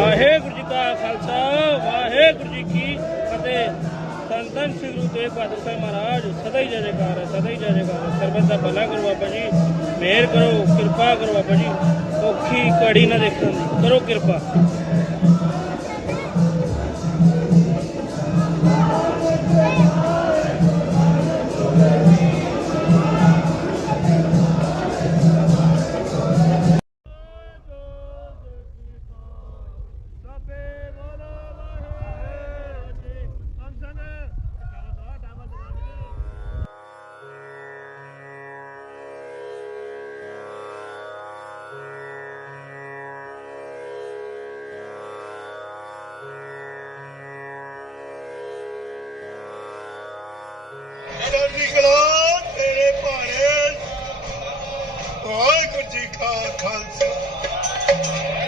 ਵਾਹਿਗੁਰੂ ਜੀ ਕਾ ਖਾਲਸਾ, ਵਾਹਿਗੁਰੂ ਜੀ ਕੀ ਫਤਿਹ। ਸੰਤਨ ਸ੍ਰੀ ਗੁਰੂ ਤੇਗ ਬਹਾਦਰ ਸਾਹਿਬ ਮਹਾਰਾਜ, ਸਦਾ ਹੀ ਜੈ ਜੈਕਾਰ ਹੈ, ਸਦਾ ਹੀ ਜੈ ਜੈਕਾਰ ਹੈ। ਸਰਬਤ ਦਾ ਭਲਾ ਕਰੋ ਬਾਬਾ ਜੀ, ਮਿਹਰ ਕਰੋ, ਕਿਰਪਾ ਕਰੋ ਬਾਬਾ ਜੀ। ਔਖੀ ਘੜੀ ਨਾ ਦੇਖਣ ਕਰੋ ਕਿਰਪਾ। ਵਾਹਿਗੁਰੂ ਜੀ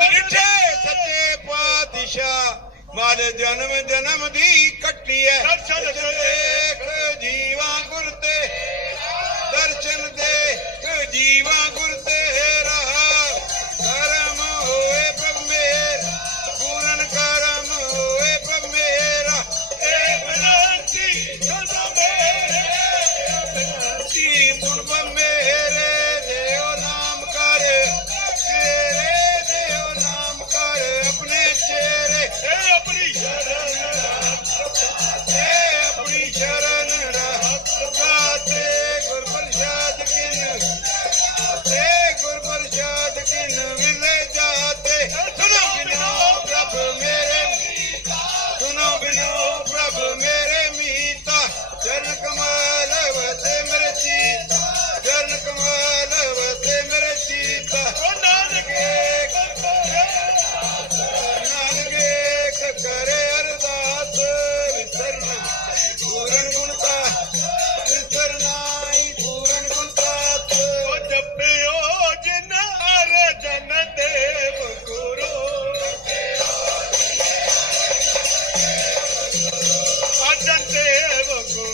ਤੁਧ ਨੇਠੇ ਸੱਚੇ ਪਾਤਸ਼ਾਹ। ਮਾਲ ਜਨਮ ਜਨਮ ਦੀ ਕੱਟੀਏ ਹੈ ਦੇਖ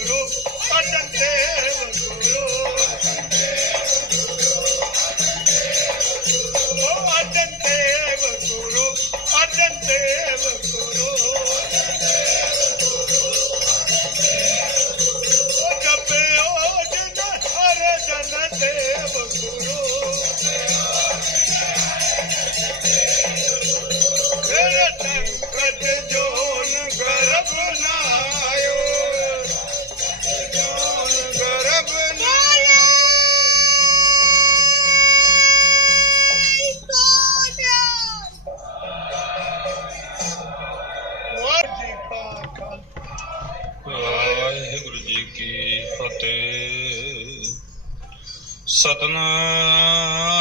ਦੇਵ ਗੁਰੂ ਅਜਨ ਦੇਵ ਗੁਰੂ ਓ ਅਜਨ ਦੇਵ ਗੁਰੂ ਅਜਨ ਸਤਨਾਮ।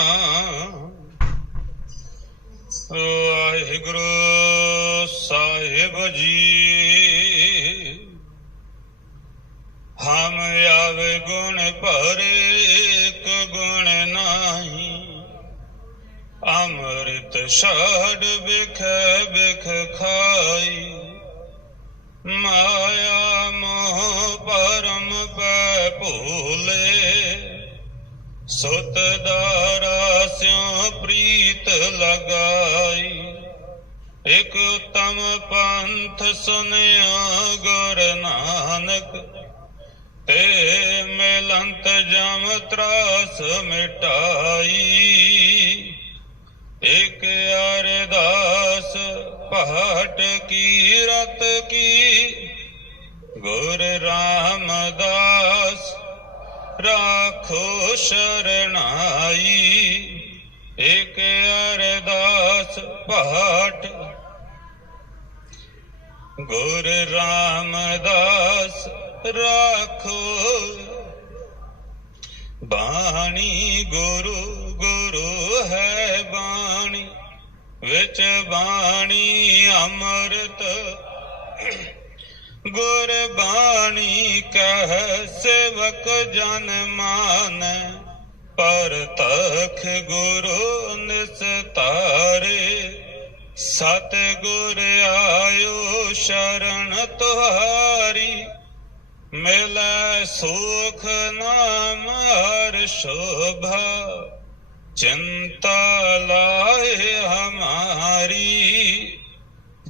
ਸੁਤ ਦਾਰਾ ਸਿਉ ਪ੍ਰੀਤ ਲਗਾਈ ਇਕ ਉਤਮ ਪੰਥ ਸੁਨਿਓ ਗੁਰ ਨਾਨਕ ਤੇ ਮਿਲੰਤ ਜਮ ਤਰਾਸ ਮਿਟਾਈ ਇਕ ਅਰਦਾਸ ਪਹਟ ਕੀ ਰਤ ਕੀ ਗੁਰ ਰਾਮਦਾਸ ਰਾਖੋ ਸ਼ਰਣਾਈ। ਇਕ ਅਰਦਾਸ ਪਹਟ ਗੁਰ ਰਾਮਦਾਸ ਰਾਖੋ। ਬਾਣੀ ਗੁਰੂ ਗੁਰੂ ਹੈ ਬਾਣੀ। ਵਿੱਚ ਬਾਣੀ ਅੰਮ੍ਰਿਤ। ਗੁਰ ਬਾਣੀ ਕਹਿ ਸੇਵਕ ਜਨ ਮਾਨ, ਪਰ ਤਖ ਗੁਰੂ ਨਿਸਤਾਰੇ। ਸਤ ਗੁਰ ਆਇਓ ਸ਼ਰਨ ਤੁਹਾਰੀ, ਮਿਲੈ ਸੁਖ ਨਾਮ ਹਰ ਸ਼ੋਭਾ। ਚਿੰਤਾ ਲਾ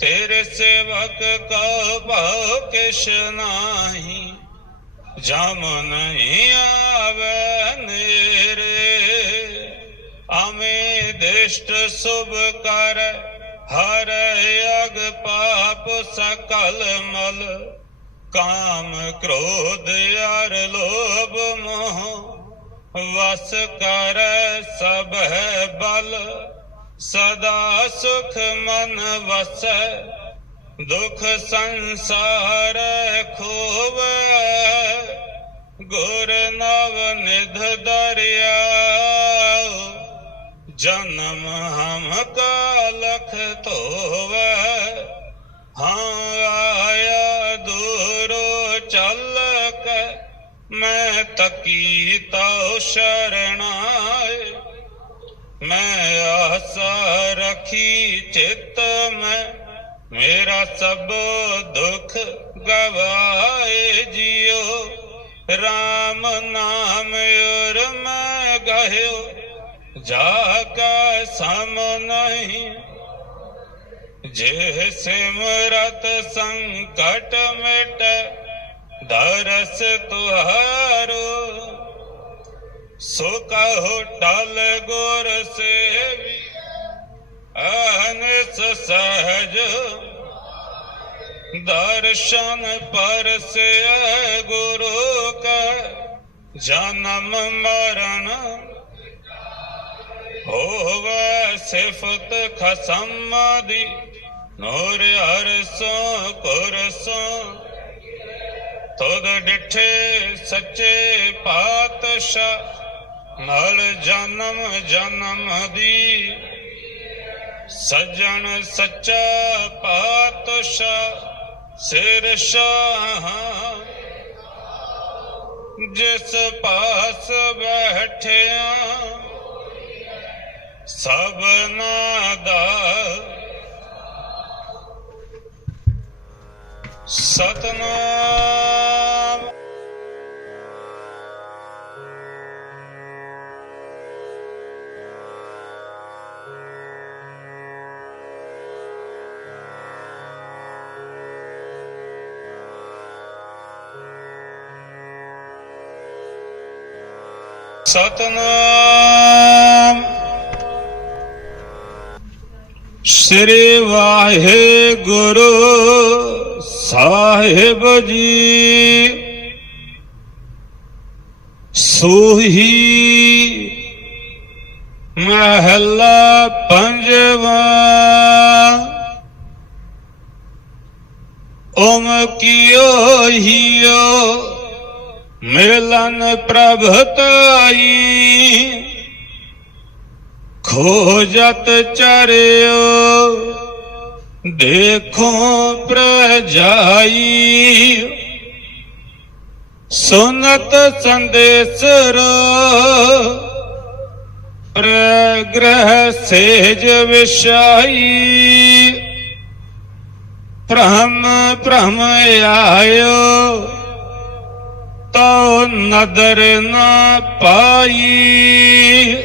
ਤੇਰੇ ਸੇਵਕ ਕੋ ਭਉ ਕਿਛ ਨਾਹੀ, ਜਮ ਨਹੀਂ ਆਵੇ ਨੇਰੇ। ਆਮੇ ਦਿਸ਼ਟ ਸੁਭ ਕਰ, ਹਰ ਅਗ ਪਾਪ ਸਕਲ ਮਲ। ਕਾਮ ਕ੍ਰੋਧ ਅਰ ਲੋਭ ਮੋਹ, ਵਸ ਕਰ ਸਭ ਬਲ। ਸਦਾ ਸੁਖ ਮਨ ਵਸੈ, ਦੁਖ ਸੰਸਾਰ ਖੋਵੈ। ਗੁਰ ਨਵ ਨਿਧ ਦਰਿਆ ਜਨਮ ਹਮ ਕਾ ਲਖ ਧੋਵੈ। ਹਾਂ ਆਇਆ ਦੂਰੋ ਚੱਲ ਕੇ, ਮੈਂ ਤਕੀ ਤਉ ਸ਼ਰਣਾਏ ਮੈਂ ਆਸਾ ਰਖੀ ਚਿਤ ਮੈਂ, ਮੇਰਾ ਸਭ ਦੁੱਖ ਗਵਾਏ ਜਿਉ। RAM ਨਾਮ ਉਰ ਮੈਂ ਗਹਿਓ, ਜਾ ਕਾ ਸਮ ਨਹੀਂ। ਜੇ ਸਿਮਰਤ ਸੰਕਟ ਮਿਟ, ਦਰਸ ਤੁਹਾਰੋ। ਸੋ ਕਹੋ ਟਲ ਗੁਰ ਸੇਵੀ ਅਨਸ ਸਹਜ। ਦਰਸ਼ਨ ਪਰਸੇ ਗੁਰੂ ਕਾ, ਜਨਮ ਮਰਨ। ਹੋਵੇ ਸਿਫਤ ਖਸਮ ਦੀ, ਨੂਰ ਅਰਸੋਂ ਕੁਰਸੋਂ ਤੁਧ ਡਿਠੇ ਸੱਚੇ ਪਾਤਸ਼ਾਹ ਨਾਲ ਜਨਮ ਜਨਮ ਦੀ। ਸਜਣ ਸੱਚਾ ਪਾਤਸ਼ਾਹ ਸਿਰ ਸ਼ਾਹ। ਜਿਸ ਪਾਸ ਬੈਠਿਆ ਸਭਨਾ ਦਾ ਸਤਨਾਮ। ਸਤਨਾਮ। ਸ੍ਰੀ ਵਾਹਿਗੁਰੂ ਸਾਹਿਬ ਜੀ। ਸੋਹੀ ਮਹਲਾ ਪੰਜਵਾ। ਓਮ ਕੀਓ ਹੀਓ ਮਿਲਨ ਪ੍ਰਭਤ ਆਈ। ਖੋਜਤ ਚਰਿਓ, ਦੇਖੋ ਪ੍ਰਜਾਈ। ਸੁਨਤ ਸੰਦੇਸਰ ਪ੍ਰਗ੍ਰਹ ਸੇਜ ਵਿਸ਼ਾਈ ਭ੍ਰਮ ਭ੍ਰਮ ਆਇਓ ਤੋ ਨਦਰ ਨਾ ਪਾਈ।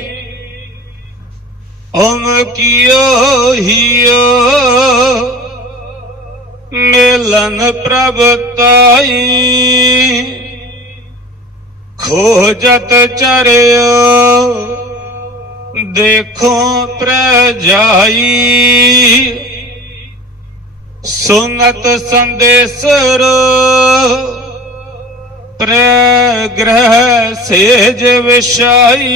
ਓਮ ਕੀਓ ਹੀਓ। ਮਿਲਨ ਪ੍ਰਭ ਤਾਈ। ਖੋਜਤ ਚਰਿਓ। ਦੇਖੋ ਪ੍ਰਜਾਈ। ਸੁਨਤ ਸੰਦੇਸਰ। ਪ੍ਰਗ੍ਰਹ ਸੇਜ ਵਿਸ਼ਾਈ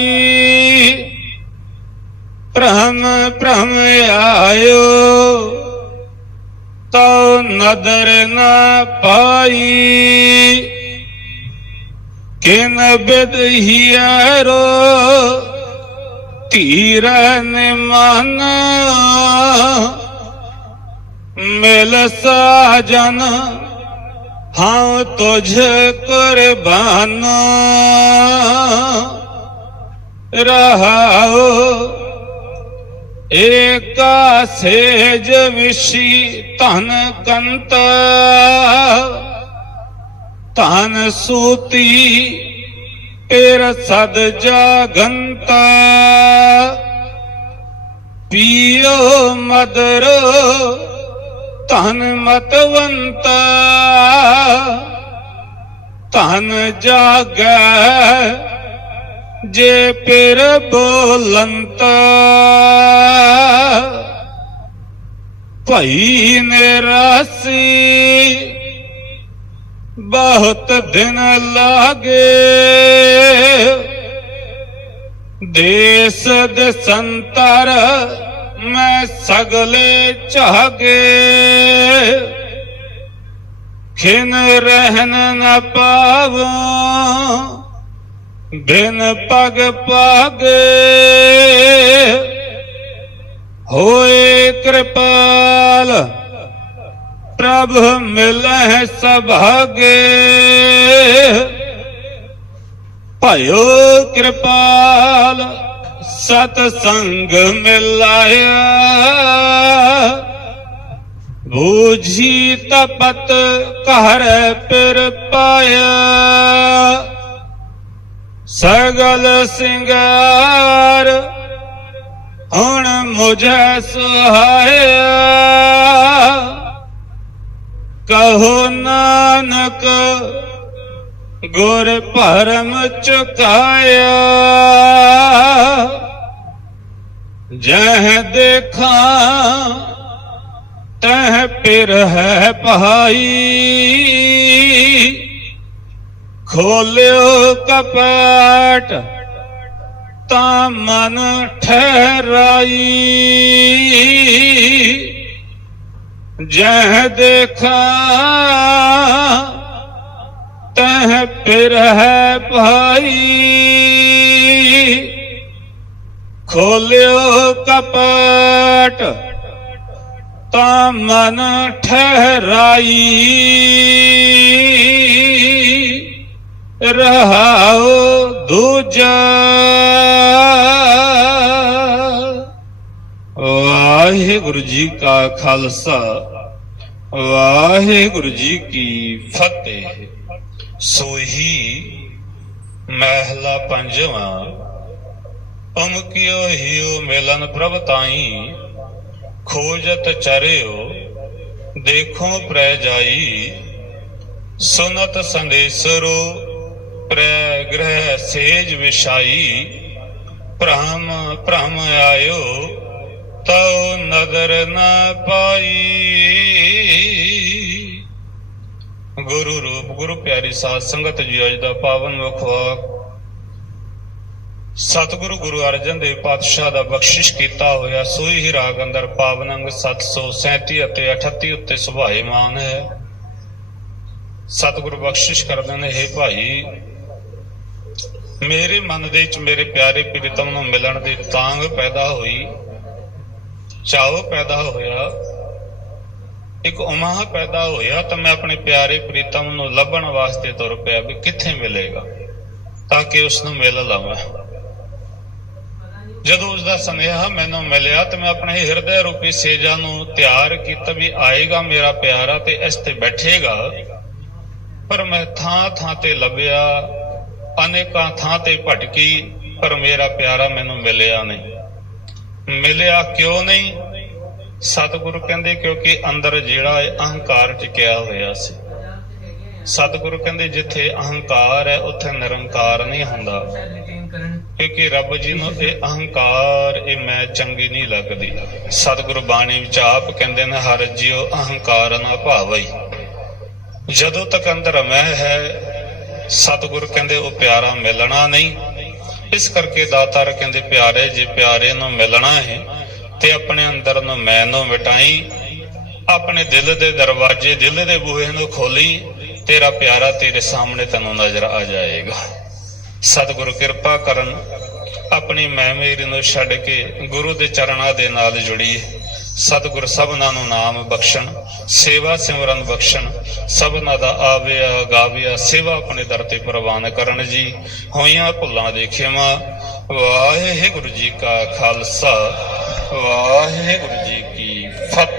ਭ੍ਰਮ ਭ੍ਰਮ ਆਇਓ, ਤਉ ਨਦਰ ਨਾ ਪਾਈ। ਕਿਨ ਬਿਦ ਹੀਰੋ, ਧੀਰ ਨਿਮਨ। ਮਿਲ ਸਾਜਨ ਹਾਂ ਤੁਝ ਕੁਰਬਾਨ। ਰਹਾਓ, ਏਕਾ ਸੇਜ ਵਿਸ਼ੀ ਧਨ ਕੰਤ। ਧਨ ਸੂਤੀ ਤੇਰ ਸਦ ਜਾਗੰਤ। ਪੀਓ ਮਦਰ ਧਨ ਮਤਵੰਤ ਧਨ ਜਾਗੈ ਜੇ ਪਿਰ ਬੋਲੰਤ। ਭਈ ਨਿਰਾਸੀ ਬਹੁਤ ਦਿਨ ਲਾਗੇ। ਦੇਸ ਦਸੰਤਰ ਮੈਂ ਸਗਲੇ ਚਾਗੇ ਖਿਨ ਰਹਿਨ ਨ ਪਾਵਾਂ, ਬਿਨ ਪਗ ਪਾਗੇ ਹੋਏ ਕਿਰਪਾਲ, ਪ੍ਰਭ ਮਿਲਹਿ ਸਭਾਗੇ। ਭਇਓ ਕਿਰਪਾਲ ਸਤ ਸੰਗ ਮਿਲਾਇਆ। ਬੂਝੀ ਤਪਤ ਘਰ ਪਿਰ ਪਾਇਆ। ਸਗਲ ਸਿੰਗਾਰ ਹੁਣ ਮੁਝੇ ਸੁਹਾਇਆ। ਕਹੋ ਨਾਨਕ ਗੁਰ ਭਰਮ ਚੁਕਾਇਆ। ਜਹ ਦੇਖਾਂ, ਤਹ ਪਿਰ ਹੈ ਭਾਈ। ਖੋਲਿਓ ਕਪਟ, ਤਾਂ ਮਨ ਠਹਿਰਾਈ। ਜਹ ਦੇਖਾਂ, ਤਹ ਪਿਰ ਹੈ ਭਾਈ। ਖੋਲਿਓ ਕਪਟ, ਤਾਂ ਮਨ ਠਹਿਰਾਈ। ਰਹਾਉ ਦੂਜਾ। ਵਾਹਿਗੁਰੂ ਜੀ ਕਾ ਖਾਲਸਾ, ਵਾਹਿਗੁਰੂ ਜੀ ਕੀ ਫਤਿਹ। ਸੋਹੀ ਮਹਿਲਾ ਪੰਜਵਾਂ ਅਮਕਿਓ ਹਿਓ ਮਿਲਨ ਪ੍ਰਭ ਤਾਈ, ਖੋਜਤ ਚਰਿਓ, ਦੇਖੋ ਪ੍ਰੈ ਜਾਈ। ਸੁਨਤ ਸੰਦੇਸਰੋ, ਪ੍ਰੈ ਗ੍ਰਹਿ ਸੇਜ ਵਿਸ਼ਾਈ ਭ੍ਰਮ ਭ੍ਰਮ ਆਇਓ, ਤਉ ਨਦਰ ਨ ਪਾਈ। ਗੁਰੂ ਰੂਪ, ਗੁਰੂ ਪਿਆਰੀ ਸਾਧ ਸੰਗਤ ਜੀ, ਅਜ ਦਾ ਪਾਵਨ ਮੁਖਵਾਕ ਸਤਿਗੁਰੂ ਗੁਰੂ ਅਰਜਨ ਦੇਵ ਪਾਤਸ਼ਾਹ ਦਾ ਬਖਸ਼ਿਸ਼ ਕੀਤਾ ਹੋਇਆ ਸੋਈ ਹੀ ਰਾਗ ਅੰਦਰ ਪਾਵਨ ਅੰਗ 737 ਅਤੇ 38 ਉੱਤੇ ਸੁਭਾਏਮਾਨ ਹੈ। ਸਤਿਗੁਰੂ ਬਖਸ਼ਿਸ਼ ਕਰਦੇ ਨੇ, ਹੈ ਭਾਈ, ਮੇਰੇ ਮਨ ਦੇ ਵਿੱਚ ਮੇਰੇ ਪਿਆਰੇ ਪ੍ਰੀਤਮ ਨੂੰ ਮਿਲਣ ਦੀ ਤਾਂਗ ਪੈਦਾ ਹੋਈ, ਚਾਹੋ ਪੈਦਾ ਹੋਇਆ, ਇੱਕ ਉਮਾਹ ਪੈਦਾ ਹੋਇਆ ਤਾਂ ਮੈਂ ਆਪਣੇ ਪਿਆਰੇ ਪ੍ਰੀਤਮ ਨੂੰ ਲੱਭਣ ਵਾਸਤੇ ਤੁਰ ਪਿਆ ਵੀ ਕਿੱਥੇ ਮਿਲੇਗਾ ਤਾਂ ਕਿ ਉਸ ਨੂੰ ਮਿਲ ਲਵਾਂ। ਜਦੋਂ ਉਸ ਦਾ ਸੁਨੇਹਾ ਮੈਨੂੰ ਮਿਲਿਆ ਤੇ ਮੈਂ ਆਪਣੇ ਹਿਰਦੇ ਰੂਪੀ ਸੇਜਾ ਨੂੰ ਤਿਆਰ ਕੀਤਾ ਵੀ ਆਏਗਾ ਮੇਰਾ ਪਿਆਰਾ ਤੇ ਇਸ ਤੇ ਬੈਠੇਗਾ। ਪਰ ਮੈਂ ਥਾਂ ਥਾਂ ਤੇ ਲੱਭਿਆ, ਅਨੇਕਾਂ ਥਾਂ ਤੇ ਭਟਕੀ, ਪਰ ਮੇਰਾ ਪਿਆਰਾ ਮੈਨੂੰ ਮਿਲਿਆ ਨਹੀਂ। ਮਿਲਿਆ ਕਿਉਂ ਨਹੀਂ? ਸਤਿਗੁਰੂ ਕਹਿੰਦੇ ਕਿਉਂਕਿ ਅੰਦਰ ਜਿਹੜਾ ਇਹ ਅਹੰਕਾਰ ਟਿਕਿਆ ਹੋਇਆ ਸੀ। ਸਤਿਗੁਰੂ ਕਹਿੰਦੇ ਜਿੱਥੇ ਅਹੰਕਾਰ ਹੈ, ਉੱਥੇ ਨਿਰੰਕਾਰ ਨਹੀਂ ਹੁੰਦਾ। ਕਿਉਂਕਿ ਰੱਬ ਜੀ ਨੂੰ ਇਹ ਅਹੰਕਾਰ, ਇਹ ਮੈਂ ਚੰਗੀ ਨਹੀਂ ਲੱਗਦੀ। ਸਤਿਗੁਰੂ ਬਾਣੀ ਵਿੱਚ ਆਪ ਕਹਿੰਦੇ ਨੇ, ਹਰ ਜਿਉ ਅਹੰਕਾਰ ਨਾ ਭਾਵਈ ਜਦੋਂ ਤੱਕ ਅੰਦਰ ਮੈਂ ਹੈ, ਸਤਿਗੁਰੂ ਕਹਿੰਦੇ, ਉਹ ਪਿਆਰਾ ਮਿਲਣਾ ਨਹੀਂ। ਇਸ ਕਰਕੇ ਦਾਤਾਰ ਕਹਿੰਦੇ, ਪਿਆਰੇ, ਜੇ ਪਿਆਰੇ ਨੂੰ ਮਿਲਣਾ ਹੈ, ਤੇ ਆਪਣੇ ਅੰਦਰ ਨੂੰ ਮੈਂ ਨੂੰ ਮਿਟਾਈ। ਆਪਣੇ ਦਿਲ ਦੇ ਦਰਵਾਜ਼ੇ, ਦਿਲ ਦੇ ਬੂਹੇ ਨੂੰ ਖੋਲੀ, ਤੇਰਾ ਪਿਆਰਾ ਤੇਰੇ ਸਾਹਮਣੇ ਤੈਨੂੰ ਨਜ਼ਰ ਆ ਜਾਏਗਾ। ਸਤਿਗੁਰ ਕਿਰਪਾ ਕਰਨ ਆਪਣੀ ਮੈਂ ਮੇਰੀ ਨੂੰ ਛੱਡ ਕੇ ਗੁਰੂ ਦੇ ਚਰਨਾਂ ਦੇ ਨਾਲ ਜੁੜੀ। ਸਤਿਗੁਰ ਸਭਨਾਂ ਨੂੰ ਨਾਮ ਬਖਸ਼ਣ, ਸੇਵਾ ਸਿਮਰਨ ਬਖਸ਼ਣ, ਸਭਨਾਂ ਦਾ ਆਵਿਆ, ਗਾਵਿਆ, ਸੇਵਾ ਆਪਣੇ ਦਰ ਤੇ ਪ੍ਰਵਾਨ ਕਰਨ ਜੀ। ਹੋਈਆਂ ਭੁੱਲਾਂ ਦੇ ਖਿਮਾ, ਵਾਹਿਗੁਰੂ ਜੀ ਕਾ ਖਾਲਸਾ, ਵਾਹਿਗੁਰੂ ਜੀ ਕੀ ਫਤਿਹ।